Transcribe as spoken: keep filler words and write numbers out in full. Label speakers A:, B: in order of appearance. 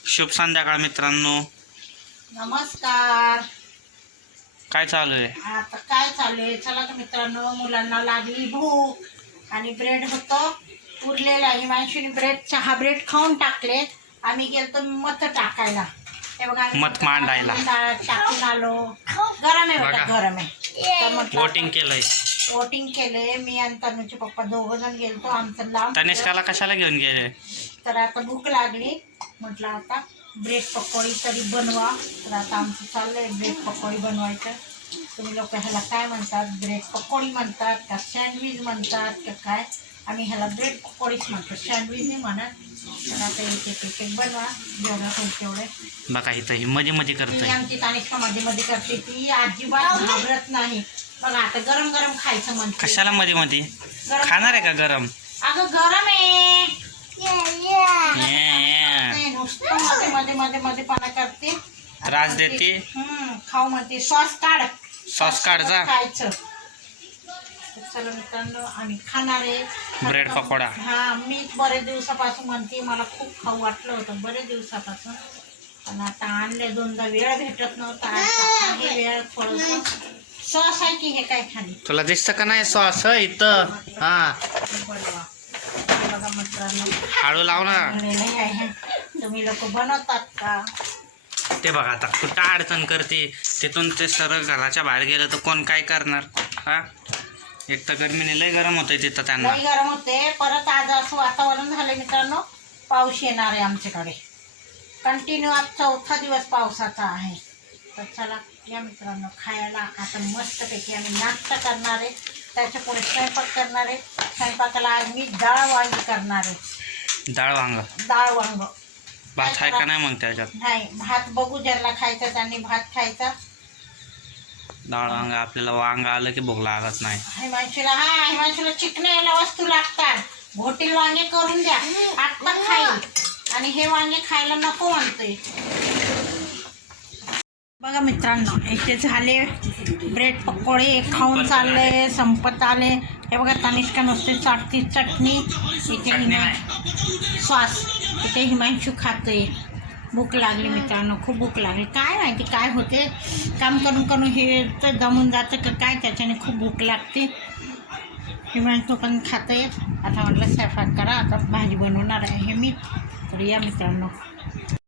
A: शुभ संध्याकाळ मित्रांनो.
B: नमस्कार.
A: काय चालू आहे
B: आता काय चालू आहे? चला तर मित्रांनो, मुलांना लागली भूक आणि ब्रेड होतं उरलेला. हिमांशूने ब्रेड चहा ब्रेड खाऊन टाकले. आम्ही गेलतो मत टाकायला. हे बघा, आम्ही
A: मत मांडायला
B: टाकून आलो. गरम आहे बघा, गरम आहे. तर म्हटलं
A: वोटिंग केलंय.
B: वोटिंग केले. मी आणि तनुचे पप्पा दोघं जण गेलतो. आमचं लांब
A: तनिष्काला कशाला घेऊन गेले?
B: तर आता भूक लागली. म्हटलं आता ब्रेड पकोडी तरी बनवा. तर आता आमचं चाललंय ब्रेड पकोडी बनवायचं. तुम्ही लोक ह्याला काय म्हणतात? ब्रेड पकोडी म्हणतात का सँडविच म्हणतात का काय? आम्ही ह्याला ब्रेड पकोडीच म्हणतो, सँडविच नाही म्हणत. तर आता एक एक एक एक बनवा, जेवढं होईल तेवढे.
A: बघा इथं ही मध्ये मध्ये
B: ती
A: करते.
B: आमची तानिष्का मध्ये मध्ये करते. ती अजिबात घाबरत नाही. बघा आता गरम गरम खायचं म्हणते.
A: कशाला मध्ये मध्ये
B: गरम
A: खाणार आहे का गरम?
B: अगं गरम आहे.
A: ये, ये.
B: नाही, नुसतं मध्ये मध्ये मध्ये मध्ये पाना करते.
A: त्रास देते.
B: हम्म, खाऊ म्हणते. सॉस काढ,
A: सॉस काढ जा.
B: खायचं. चला मित्रांनो, आम्ही खाणार आहे
A: ब्रेड पकोडा.
B: हा, मी बरेच दिवसापासून म्हणते, मला खूप खाऊ वाटलं होतं बरेच दिवसापासून. पण आता आणले, दोनदा वेळ भेटत नव्हता. आता आहे वेळ. थोडंसं सॉस आहे की हे काय खाली
A: तुला दिसतं का नाही सॉस इथं? हा,
B: बनवा. हे बघा मित्रांनो,
A: हळू लाव ना.
B: नाही आहे. तुम्ही लोक बनवतात का?
A: ते बघा आता कुठं अडचण करते. तिथून ते सरळ घराच्या बाहेर गेलं तर कोण काय करणार? हा, एक तर गरमीने लय गरम होतंय तिथं त्यांना.
B: लई गरम होते. परत आज असं वातावरण झालं मित्रांनो, पाऊस येणार आहे आमच्याकडे. कंटिन्यू आज चौथा दिवस पावसाचा आहे. तर चला या मित्रांनो, खायला आता मस्तपैकी आम्ही नाश्ता करणार आहे. त्याच्या पुढे स्वयंपाक करणार आहे. स्वयंपाकाला आज मी डाळ वांगी करणार आहे.
A: डाळ वांग.
B: डाळ वांग
A: भात आहे का नाही मग त्याच्यात?
B: नाही, भात बघू ज्याला खायचा त्यांनी भात खायचा.
A: डाळ वांग आपल्याला वांग आलं की भूक लागत नाही.
B: हिमांशूला हा हिमांशूला चिकण्याला वस्तू लागतात. घोटील वांगे करून द्या, आत्ता खाईल. आणि हे वांगे खायला नको म्हणतोय. बघा मित्रांनो, इथे झाले ब्रेड पकोडे खाऊन चालले, संपत आले. हे बघा, तनिष्का नुसते चाटती चटणी. इथे हिमा सॉस. इथे हिमांशू खाते. भूक लागली मित्रांनो, खूप भूक लागली. काय माहिती काय होते, काम करून करून हे तर दमून जातं का काय, त्याच्याने खूप भूक लागते. हिमांशू पण खाते. आता म्हटलं स्वयंपाक करा, आता भाजी बनवणार आहे मी. तर या मित्रांनो.